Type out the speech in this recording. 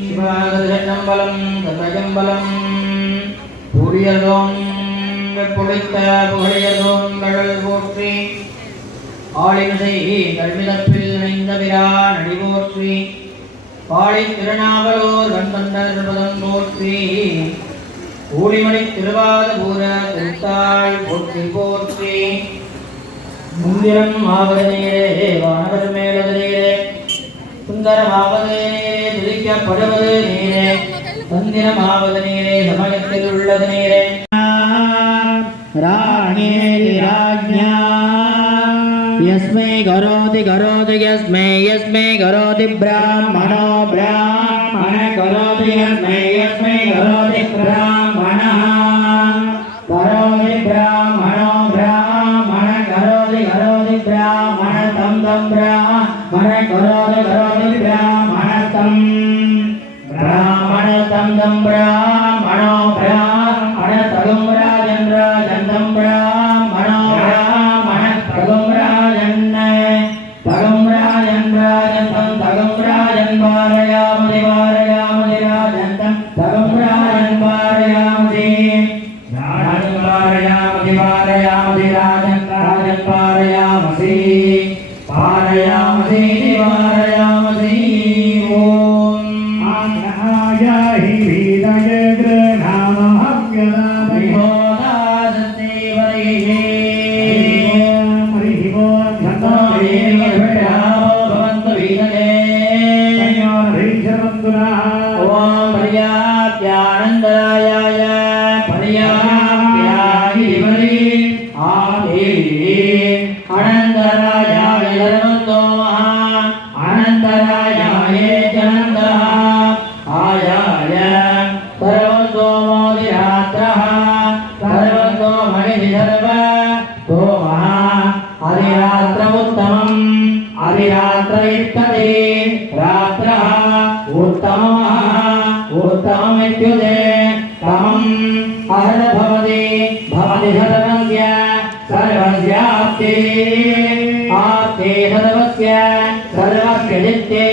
சிவாகதம்பலம் தந்தஜம்பலம் புரியதோம் வெப்புடைத்த புகழையதோம் கடல் போற்றி ஆளிமிசை கல்மிதப்பில் இணைந்த பிரான் அடி போற்றி பாழி திருநாவலோர் வந்தந்தர் பதம் போற்றி ஊழிமணி திருவாத பூர திருத்தாள் போற்றி போற்றி முந்திரம் ஆவது நீரே வானவர் மேலது நீரே சுந்தரமாவது நீரே துதிக்கப்படுவது நீரே தந்திரமாவது நீரே சமயத்தில் உள்ளது நீரே ராணே ராஜ்ஞா யஸ்மை கரோதி கரோதி யஸ்மை கரோதி பிராமணோ பிராமண கரோதி யஸ்மை கரோதி பிராமணः கரோதி பிராமணோ பிராமண கரோதி பிராமண தம் பிராமண கரோதி பிராமணஸ்தம் பிராமண தம் பிராமணோ பிராமண தகும் ராஜன் ராஜந்தம் பிராமணோ பிராமண தகும் ராஜன் ராஜந்தம் தகும் ராஜன் பாரயாமதி ராஜந்தம் தகும் ராஜன் பாரயாமதி ராஜன் பாரயாமசி பாரயாமசி ஓம் ஆக்ஞாய ஹி வீதய கிருநாமஹவ்யதாமி ஹோதாசத்தே வரிஹே ஹரி ஓம் தன்னோரே விடாவோ பவந்து வீதலே தன்யோரீச்சரந்துனா ஓம் பரியாத்யானந்தராயாய பரியாத்யாஹி வரி ஆதே அனந்தராயாய தர்மந்தோ மஹா அனந்தராயாய ஜனந்தः ஆயாய சர்வந்தோ மோதிராத்ரः சர்வந்தோ மணிதி சர்வ தோமः அதிராத்திரமுத்தமம் அதிராத்திர இஷ்டதே ராத்திரः உத்தமः உத்தமமித்யுதே தமம் அஹர பவதி பவதி சர்வஸ்ய सर्वस्याप्ते आप्ते सर्वस्य सर्वस्य जित्ते